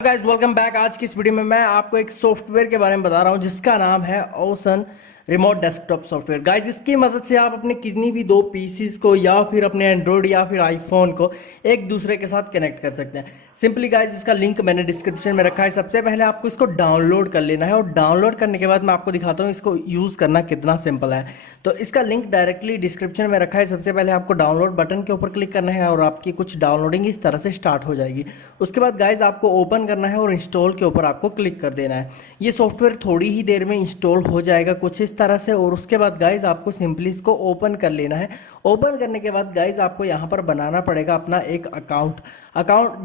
Guys welcome back. आज की इस वीडियो में मैं आपको एक सॉफ्टवेयर के बारे में बता रहा हूं जिसका नाम है ओसन रिमोट डेस्कटॉप सॉफ्टवेयर। गाइस इसकी मदद से आप अपने किसी भी दो पीसीस को या फिर अपने एंड्रॉयड या फिर आईफोन को एक दूसरे के साथ कनेक्ट कर सकते हैं। सिंपली गाइस इसका लिंक मैंने डिस्क्रिप्शन में रखा है। सबसे पहले आपको इसको डाउनलोड कर लेना है और डाउनलोड करने के बाद मैं आपको दिखाता हूँ इसको यूज़ करना कितना सिंपल है। तो इसका लिंक डायरेक्टली डिस्क्रिप्शन में रखा है। सबसे पहले आपको डाउनलोड बटन के ऊपर क्लिक करना है और आपकी कुछ डाउनलोडिंग इस तरह से स्टार्ट हो जाएगी। उसके बाद गाइज आपको ओपन करना है और इंस्टॉल के ऊपर आपको क्लिक कर देना है। ये सॉफ्टवेयर थोड़ी ही देर में इंस्टॉल हो जाएगा कुछ इस तरह से। और उसके बाद गाइज आपको सिंपली इसको ओपन कर लेना है। ओपन करने के बाद गाइज आपको यहाँ पर बनाना पड़ेगा अपना एक अकाउंट।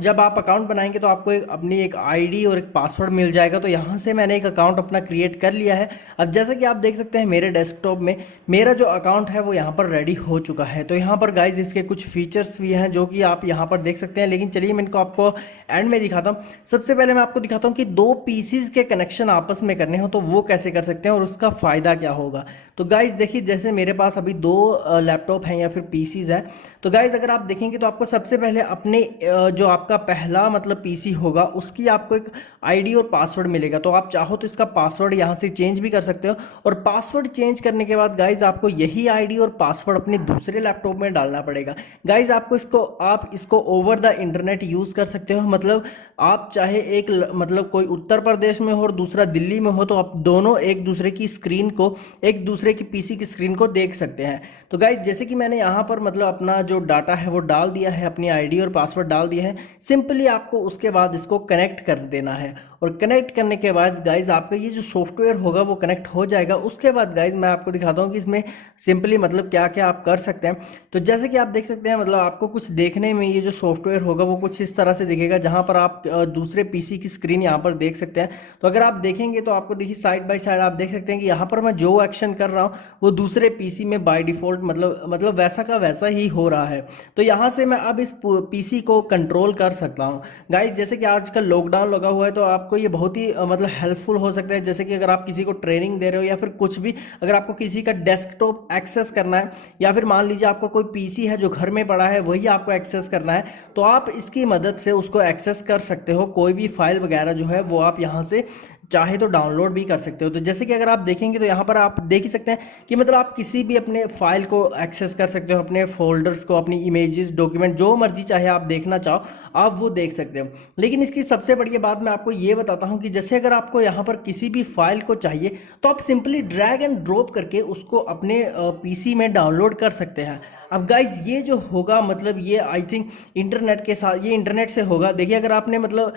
जब आप अकाउंट बनाएंगे तो आपको अपनी एक आईडी और एक पासवर्ड मिल जाएगा। तो यहाँ से मैंने एक अकाउंट अपना क्रिएट कर लिया है। अब जैसे कि आप देख सकते हैं मेरे डेस्कटॉप में मेरा जो अकाउंट है वो यहाँ पर रेडी हो चुका है। तो यहाँ पर गाइज इसके कुछ फीचर्स भी हैं जो कि आप यहाँ पर देख सकते हैं। लेकिन चलिए मैं इनको आपको एंड में दिखाता हूँ। सबसे पहले मैं आपको दिखाता हूँ कि दो पीसीज के कनेक्शन आपस में करने हो तो वो कैसे कर सकते हैं और उसका फ़ायदा क्या होगा। तो गाइज देखिए, जैसे मेरे पास अभी दो लैपटॉप हैं या फिर पीसीज हैं। तो गाइज अगर आप देखेंगे तो आपको सबसे पहले अपने जो आपका पहला मतलब पीसी होगा उसकी आपको एक आईडी और पासवर्ड मिलेगा। तो आप चाहो तो इसका पासवर्ड यहाँ से चेंज भी कर सकते हो। और पासवर्ड चेंज करने के बाद गाइज आपको यही आईडी और पासवर्ड अपने दूसरे लैपटॉप में डालना पड़ेगा। गाइज आप इसको ओवर द इंटरनेट यूज़ कर सकते हो। मतलब आप चाहे एक मतलब कोई उत्तर प्रदेश में हो और दूसरा दिल्ली में हो तो आप दोनों एक दूसरे की स्क्रीन को, एक दूसरे की पीसी की स्क्रीन को देख सकते हैं। तो गाइज जैसे कि मैंने यहाँ पर मतलब अपना जो डाटा है वो डाल दिया है, अपनी आईडी और पासवर्ड डाल दिया है। सिंपली आपको उसके बाद इसको कनेक्ट कर देना है। और कनेक्ट करने के बाद गाइज आपका ये जो सॉफ्टवेयर होगा वो कनेक्ट हो जाएगा। उसके बाद गाइज मैं आपको दिखाता हूँ कि इसमें सिंपली मतलब क्या क्या आप कर सकते हैं। तो जैसे कि आप देख सकते हैं मतलब आपको कुछ देखने में ये जो सॉफ्टवेयर होगा वो कुछ इस तरह से दिखेगा, जहाँ पर आप दूसरे पीसी की स्क्रीन यहाँ पर देख सकते हैं। तो अगर आप देखेंगे तो आपको देखिए साइड बाय साइड आप देख सकते हैं कि यहाँ पर मैं जो एक्शन कर रहा हूँ वो दूसरे पीसी में बाय डिफॉल्ट मतलब वैसा का वैसा ही हो रहा है। तो यहाँ से मैं अब इस पीसी को कंट्रोल कर सकता हूँ। गाइज जैसे कि आजकल लॉकडाउन लगा हुआ है तो आपको ये बहुत ही मतलब हेल्पफुल हो सकता है। जैसे कि अगर आप किसी को ट्रेनिंग दे रहे हो या फिर कुछ भी, अगर आपको किसी का डेस्कटॉप एक्सेस करना है या फिर मान लीजिए आपका कोई पीसी है जो घर में पड़ा है वही आपको एक्सेस करना है, तो आप इसकी मदद से उसको एक्सेस कर सकते हो। कोई भी फाइल वगैरह जो है वो आप यहाँ से चाहे तो डाउनलोड भी कर सकते हो। तो जैसे कि अगर आप देखेंगे तो यहाँ पर आप देख ही सकते हैं कि मतलब आप किसी भी अपने फाइल को एक्सेस कर सकते हो, अपने फोल्डर्स को, अपनी इमेजेस, डॉक्यूमेंट, जो मर्जी चाहे आप देखना चाहो आप वो देख सकते हो। लेकिन इसकी सबसे बड़ी बात मैं आपको ये बताता हूँ कि जैसे अगर आपको यहाँ पर किसी भी फाइल को चाहिए तो आप सिंपली ड्रैग एंड ड्रॉप करके उसको अपने पीसी में डाउनलोड कर सकते हैं। अब गाइज ये जो होगा मतलब ये आई थिंक इंटरनेट के साथ, ये इंटरनेट से होगा। देखिए अगर आपने मतलब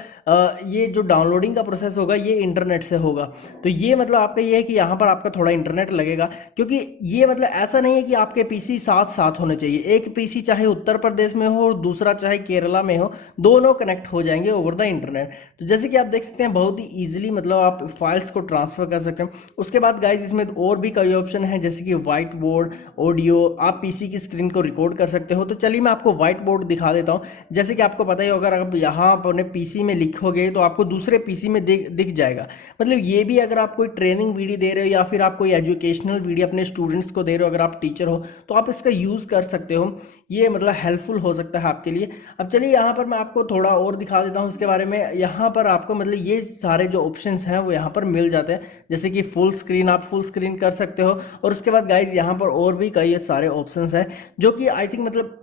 ये जो डाउनलोडिंग का प्रोसेस होगा ये इंटरनेट से होगा। तो ये मतलब आपका ये है कि यहाँ पर आपका थोड़ा इंटरनेट लगेगा, क्योंकि ये मतलब ऐसा नहीं है कि आपके पीसी साथ साथ होने चाहिए। एक पीसी चाहे उत्तर प्रदेश में हो और दूसरा चाहे केरला में हो, दोनों कनेक्ट हो जाएंगे ओवर द इंटरनेट। तो जैसे कि आप देख सकते हैं बहुत ही ईजिली मतलब आप फाइल्स को ट्रांसफर कर सकते हैं। उसके बाद गाइज इसमें और भी कई ऑप्शन है, जैसे कि व्हाइट बोर्ड, ऑडियो, आप पीसी की स्क्रीन को रिकॉर्ड कर सकते हो। तो चलिए मैं आपको व्हाइट बोर्ड दिखा देता हूँ। जैसे कि आपको पता ही होगा, अगर आप यहाँ अपने पीसी में लिखोगे तो आपको दूसरे पीसी में दिख जाएगा। मतलब ये भी अगर आप कोई ट्रेनिंग वीडियो दे रहे हो या फिर आप कोई एजुकेशनल वीडियो अपने स्टूडेंट्स को दे रहे हो, अगर आप टीचर हो तो आप इसका यूज़ कर सकते हो। ये मतलब हेल्पफुल हो सकता है आपके लिए। अब चलिए यहाँ पर मैं आपको थोड़ा और दिखा देता हूँ इसके बारे में। यहाँ पर आपको मतलब ये सारे जो ऑप्शंस हैं वो यहाँ पर मिल जाते हैं, जैसे कि फुल स्क्रीन, आप फुल स्क्रीन कर सकते हो। और उसके बाद गाइज यहाँ पर और भी कई सारे ऑप्शंस हैं जो कि आई थिंक मतलब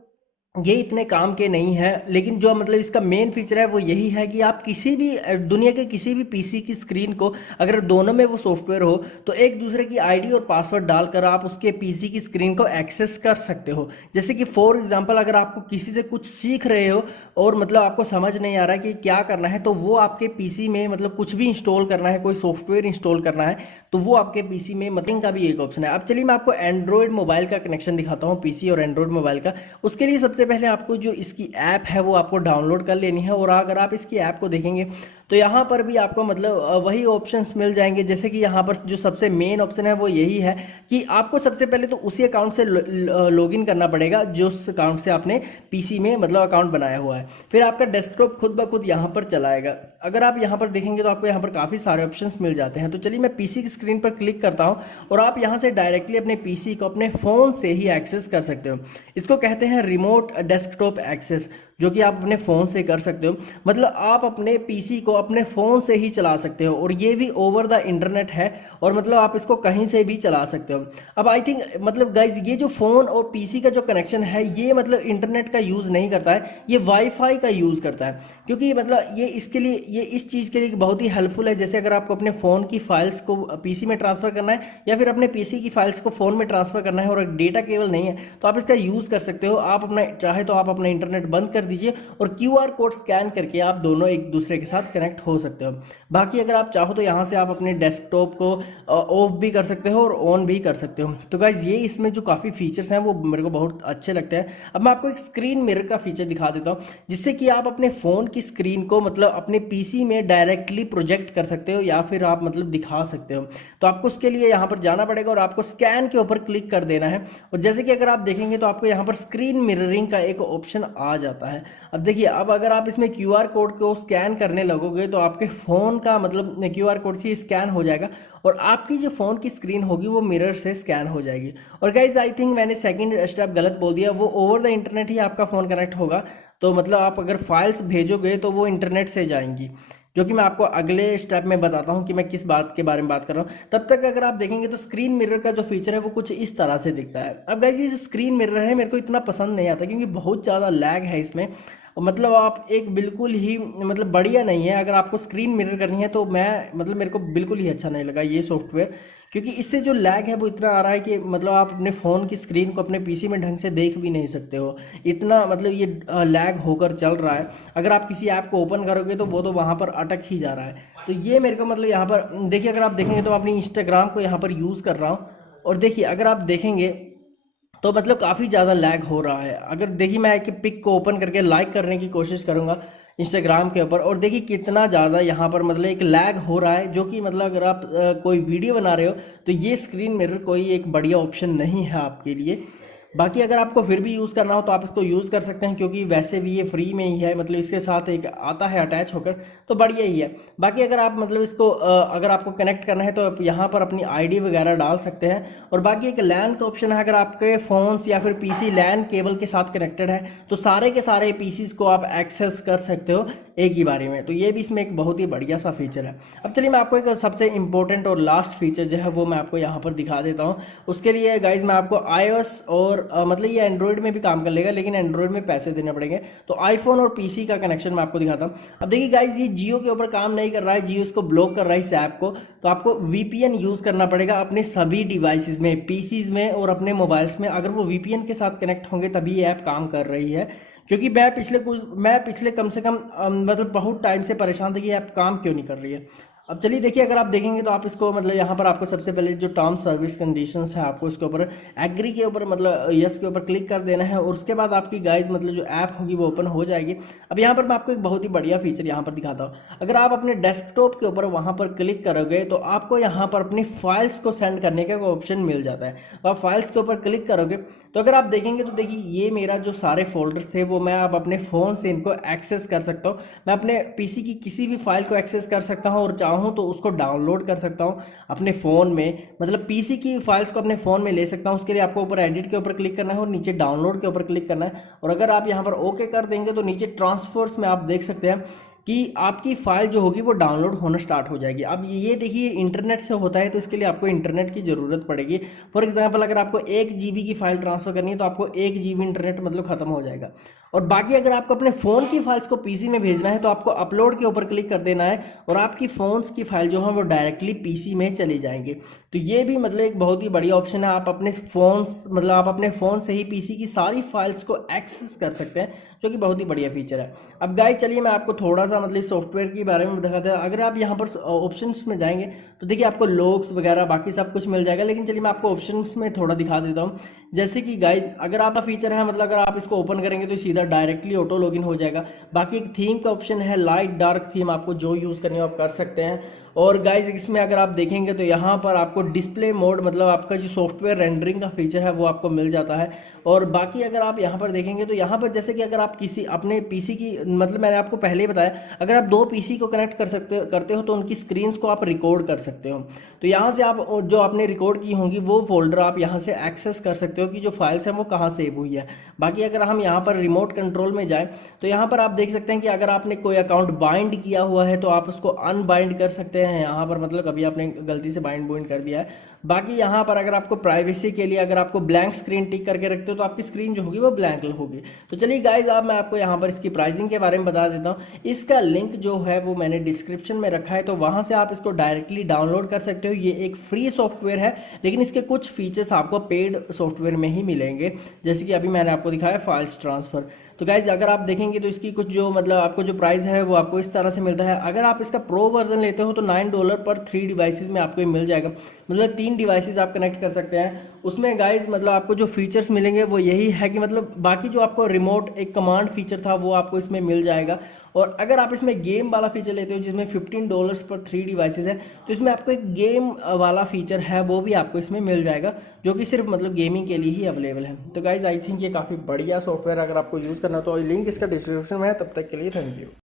ये इतने काम के नहीं है। लेकिन जो मतलब इसका मेन फीचर है वो यही है कि आप किसी भी दुनिया के किसी भी पीसी की स्क्रीन को, अगर दोनों में वो सॉफ्टवेयर हो तो एक दूसरे की आईडी और पासवर्ड डालकर आप उसके पीसी की स्क्रीन को एक्सेस कर सकते हो। जैसे कि फॉर एग्जांपल अगर आपको किसी से कुछ सीख रहे हो और मतलब आपको समझ नहीं आ रहा है कि क्या करना है, तो वो आपके पीसी में मतलब कुछ भी इंस्टॉल करना है, कोई सॉफ्टवेयर इंस्टॉल करना है, तो वो आपके पीसी में मतलब का भी एक ऑप्शन है। अब चलिए मैं आपको एंड्रॉयड मोबाइल का कनेक्शन दिखाता हूँ, पीसी और एंड्रॉयड मोबाइल का। उसके लिए सबसे पहले आपको जो इसकी ऐप है वो आपको डाउनलोड कर लेनी है। और अगर आप इसकी ऐप को देखेंगे तो यहाँ पर भी आपको मतलब वही ऑप्शंस मिल जाएंगे। जैसे कि यहाँ पर जो सबसे मेन ऑप्शन है वो यही है कि आपको सबसे पहले तो उसी अकाउंट से लॉगिन करना पड़ेगा जो उस अकाउंट से आपने पीसी में मतलब अकाउंट बनाया हुआ है। फिर आपका डेस्कटॉप खुद ब खुद यहाँ पर चलाएगा। अगर आप यहाँ पर देखेंगे तो आपको यहाँ पर काफ़ी सारे ऑप्शंस मिल जाते हैं। तो चलिए मैं पीसी की स्क्रीन पर क्लिक करता हूँ और आप यहाँ से डायरेक्टली अपने पीसी को अपने फ़ोन से ही एक्सेस कर सकते हो। इसको कहते हैं रिमोट डेस्कटॉप एक्सेस। जो कि आप अपने फ़ोन से कर सकते हो। मतलब आप अपने पीसी को अपने फ़ोन से ही चला सकते हो, और ये भी ओवर द इंटरनेट है, और मतलब आप इसको कहीं से भी चला सकते हो। अब आई थिंक मतलब गाइज ये जो फ़ोन और पीसी का जो कनेक्शन है ये मतलब इंटरनेट का यूज़ नहीं करता है, ये वाईफाई का यूज़ करता है। क्योंकि मतलब ये इसके लिए, ये इस चीज़ के लिए बहुत ही हेल्पफुल है। जैसे अगर आपको अपने फ़ोन की फाइल्स को पीसी में ट्रांसफ़र करना है, या फिर अपने पीसी की फाइल्स को फ़ोन में ट्रांसफ़र करना है, और डेटा केबल नहीं है, तो आप इसका यूज़ कर सकते हो। आप अपना चाहे तो आप अपना इंटरनेट बंद कर दीजिए, और क्यूआर कोड स्कैन करके आप दोनों एक दूसरे के साथ कनेक्ट हो सकते हो। बाकी अगर आप चाहो तो यहाँ से आप अपने डेस्कटॉप को ऑफ भी कर सकते हो और ऑन भी कर सकते हो। तो गाइज ये इसमें जो काफ़ी फीचर्स हैं वो मेरे को बहुत अच्छे लगते हैं। अब मैं आपको एक स्क्रीन मिरर का फीचर दिखा देता हूँ, जिससे कि आप अपने फ़ोन की स्क्रीन को मतलब अपने पीसी में डायरेक्टली प्रोजेक्ट कर सकते हो, या फिर आप मतलब दिखा सकते हो। तो आपको उसके लिए यहाँ पर जाना पड़ेगा और आपको स्कैन के ऊपर क्लिक कर देना है। और जैसे कि अगर आप देखेंगे तो आपको यहाँ पर स्क्रीन मिररिंग का एक ऑप्शन आ जाता है। अब देखिए, अब अगर आप इसमें क्यूआर कोड को स्कैन करने लगोगे तो आपके फ़ोन का मतलब क्यूआर कोड से स्कैन हो जाएगा, और आपकी जो फ़ोन की स्क्रीन होगी वो मिरर से स्कैन हो जाएगी। और गाइज आई थिंक मैंने सेकंड स्टेप गलत बोल दिया, वो ओवर द इंटरनेट ही आपका फ़ोन कनेक्ट होगा। तो मतलब आप अगर फाइल्स भेजोगे तो वो इंटरनेट से जाएंगी, जो कि मैं आपको अगले स्टेप में बताता हूँ कि मैं किस बात के बारे में बात कर रहा हूँ। तब तक अगर आप देखेंगे तो स्क्रीन मिरर का जो फीचर है वो कुछ इस तरह से दिखता है। अब गाइस ये जो स्क्रीन मिरर है मेरे को इतना पसंद नहीं आता, क्योंकि बहुत ज़्यादा लैग है इसमें। मतलब आप एक बिल्कुल ही मतलब बढ़िया नहीं है। अगर आपको स्क्रीन मिरर करनी है तो मैं मतलब मेरे को बिल्कुल ही अच्छा नहीं लगा ये सॉफ्टवेयर, क्योंकि इससे जो लैग है वो इतना आ रहा है कि मतलब आप अपने फ़ोन की स्क्रीन को अपने पीसी में ढंग से देख भी नहीं सकते हो। इतना मतलब ये लैग होकर चल रहा है। अगर आप किसी ऐप को ओपन करोगे तो वो तो वहाँ पर अटक ही जा रहा है। तो ये मेरे को मतलब यहाँ पर देखिए, अगर आप देखेंगे तो मैं अपनी इंस्टाग्राम को यहाँ पर यूज़ कर रहा हूँ, और देखिए अगर आप देखेंगे तो मतलब काफ़ी ज़्यादा लैग हो रहा है। अगर देखिए मैं एक पिक को ओपन करके लाइक करने की कोशिश करूँगा इंस्टाग्राम के ऊपर, और देखिए कितना ज़्यादा यहाँ पर मतलब एक लैग हो रहा है, जो कि मतलब अगर आप कोई वीडियो बना रहे हो तो ये स्क्रीन मिरर कोई एक बढ़िया ऑप्शन नहीं है आपके लिए। बाकी अगर आपको फिर भी यूज़ करना हो तो आप इसको यूज़ कर सकते हैं, क्योंकि वैसे भी ये फ्री में ही है, मतलब इसके साथ एक आता है अटैच होकर, तो बढ़िया ही है। बाकी अगर आप मतलब इसको अगर आपको कनेक्ट करना है तो आप यहाँ पर अपनी आईडी वगैरह डाल सकते हैं। और बाकी एक लैन का ऑप्शन है, अगर आपके फ़ोन्स या फिर पीसी लैन केबल के साथ कनेक्टेड है तो सारे के सारे पीसीज को आप एक्सेस कर सकते हो एक ही बारी में। तो ये भी इसमें एक बहुत ही बढ़िया सा फीचर है। अब चलिए मैं आपको एक सबसे इंपॉर्टेंट और लास्ट फीचर जो है वो मैं आपको यहाँ पर दिखा देता हूँ। उसके लिए गाइज मैं आपको iOS और मतलब ये एंड्रॉयड में भी काम कर लेगा, लेकिन एंड्रॉयड में पैसे देने पड़ेंगे। तो आईफोन और पीसी का कनेक्शन मैं आपको दिखाता हूँ। अब देखिए गाइज ये जियो के ऊपर काम नहीं कर रहा है, जियो इसको ब्लॉक कर रहा है इस ऐप को। तो आपको वीपीएन यूज़ करना पड़ेगा अपने सभी डिवाइसेस में, पीसीज में और अपने मोबाइल्स में। अगर वो वीपीएन के साथ कनेक्ट होंगे तभी ये ऐप काम कर रही है। क्योंकि मैं पिछले कम से कम मतलब बहुत टाइम से परेशान था कि ये ऐप काम क्यों नहीं कर रही है। अब चलिए देखिए, अगर आप देखेंगे तो आप इसको मतलब यहाँ पर आपको सबसे पहले जो टर्म्स सर्विस कंडीशंस है आपको इसके ऊपर एग्री के ऊपर मतलब यस के ऊपर क्लिक कर देना है, और उसके बाद आपकी गाइज मतलब जो ऐप होगी वो ओपन हो जाएगी। अब यहाँ पर मैं आपको एक बहुत ही बढ़िया फीचर यहाँ पर दिखाता हूँ। अगर आप अपने डेस्कटॉप के ऊपर वहाँ पर क्लिक करोगे तो आपको यहाँ पर अपनी फाइल्स को सेंड करने का ऑप्शन मिल जाता है। तो आप फाइल्स के ऊपर क्लिक करोगे तो अगर आप देखेंगे तो देखिए ये मेरा जो सारे फोल्डर्स थे वो मैं अब अपने फ़ोन से इनको एक्सेस कर सकता हूँ। मैं अपने पीसी की किसी भी फाइल को एक्सेस कर सकता हूँ, और चाहूँ तो उसको डाउनलोड कर सकता हूँ अपने फ़ोन में। मतलब पीसी की फाइल्स को अपने फ़ोन में ले सकता हूँ। उसके लिए आपको ऊपर एडिट के ऊपर क्लिक करना है और नीचे डाउनलोड के ऊपर क्लिक करना है। और अगर आप यहाँ पर ओके कर देंगे तो नीचे ट्रांसफर्स में आप देख सकते हैं कि आपकी फाइल जो होगी वो डाउनलोड होना स्टार्ट हो जाएगी। अब ये देखिए इंटरनेट से होता है, तो इसके लिए आपको इंटरनेट की ज़रूरत पड़ेगी। फॉर एग्जांपल अगर आपको 1 GB की फाइल ट्रांसफ़र करनी है तो आपको 1 GB इंटरनेट मतलब ख़त्म हो जाएगा। और बाकी अगर आपको अपने फ़ोन की फाइल्स को पीसी में भेजना है तो आपको अपलोड के ऊपर क्लिक कर देना है, और आपकी फ़ोन्स की फाइल जो है वो डायरेक्टली पीसी में चली जाएंगे। तो ये भी मतलब एक बहुत ही बढ़िया ऑप्शन है। आप अपने फ़ोन्स मतलब आप अपने फ़ोन से ही पीसी की सारी फाइल्स को एक्सेस कर सकते हैं, जो कि बहुत ही बढ़िया फीचर है। अब गाइस चलिए मैं आपको थोड़ा सा मतलब सॉफ्टवेयर के बारे में दिखाता है। अगर आप यहाँ पर ऑप्शंस में जाएंगे तो देखिए आपको लॉग्स वगैरह बाकी सब कुछ मिल जाएगा, लेकिन चलिए मैं आपको ऑप्शंस में थोड़ा दिखा देता हूँ। जैसे कि गाइस अगर आपका फीचर है मतलब अगर आप इसको ओपन करेंगे तो सीधा डायरेक्टली ऑटो लॉगिन हो जाएगा। बाकी एक थीम का ऑप्शन है, लाइट डार्क थीम आपको जो यूज़ करनी हो आप कर सकते हैं। और गाइज इसमें अगर आप देखेंगे तो यहाँ पर आपको डिस्प्ले मोड मतलब आपका जो सॉफ्टवेयर रेंडरिंग का फीचर है वो आपको मिल जाता है। और बाकी अगर आप यहाँ पर देखेंगे तो यहाँ पर जैसे कि अगर आप किसी अपने पीसी की मतलब मैंने आपको पहले ही बताया, अगर आप दो पीसी को कनेक्ट करते हो तो उनकी स्क्रीन्स को आप रिकॉर्ड कर सकते हो। तो यहाँ से आप जो आपने रिकॉर्ड की होंगी वो फोल्डर आप यहाँ से एक्सेस कर सकते हो कि जो फाइल्स हैं वो कहाँ सेव हुई है। बाकी अगर हम यहाँ पर रिमोट कंट्रोल में जाएँ तो यहाँ पर आप देख सकते हैं कि अगर आपने कोई अकाउंट बाइंड किया हुआ है तो आप उसको अनबाइंड कर सकते हैं यहाँ पर, मतलब कभी आपने गलती से बाइंड बुइंड कर दिया है। बाकी यहाँ पर अगर आपको प्राइवेसी के लिए अगर आपको ब्लैंक स्क्रीन टिक करके रखते हो तो आपकी स्क्रीन जो होगी वो ब्लैंक होगी। तो चलिए गाइज अब मैं आपको यहाँ पर इसकी प्राइसिंग के बारे में बता देता हूँ। इसका लिंक जो है वो मैंने डिस्क्रिप्शन में रखा है, तो वहाँ से आप इसको डायरेक्टली डाउनलोड कर सकते हो। ये एक फ्री सॉफ्टवेयर है लेकिन इसके कुछ फीचर्स आपको पेड सॉफ्टवेयर में ही मिलेंगे, जैसे कि अभी मैंने आपको दिखाया फाइल्स ट्रांसफ़र। तो गाइज अगर आप देखेंगे तो इसकी कुछ जो मतलब आपको जो प्राइस है वो आपको इस तरह से मिलता है। अगर आप इसका प्रो वर्जन लेते हो तो $9 पर 3 डिवाइसेस में आपको ये मिल जाएगा, मतलब 3 डिवाइसेस आप कनेक्ट कर सकते हैं उसमें। गाइज मतलब आपको जो फीचर्स मिलेंगे वो यही है कि मतलब बाकी जो आपको रिमोट एक कमांड फीचर था वो आपको इसमें मिल जाएगा। और अगर आप इसमें गेम वाला फीचर लेते हो जिसमें $15 पर 3 डिवाइसेस है तो इसमें आपको एक गेम वाला फीचर है वो भी आपको इसमें मिल जाएगा, जो कि सिर्फ मतलब गेमिंग के लिए ही अवेलेबल है। तो गाइज आई थिंक ये काफ़ी बढ़िया सॉफ्टवेयर, अगर आपको यूज़ करना हो तो लिंक इसका डिस्क्रिप्शन में है। तब तक के लिए थैंक यू।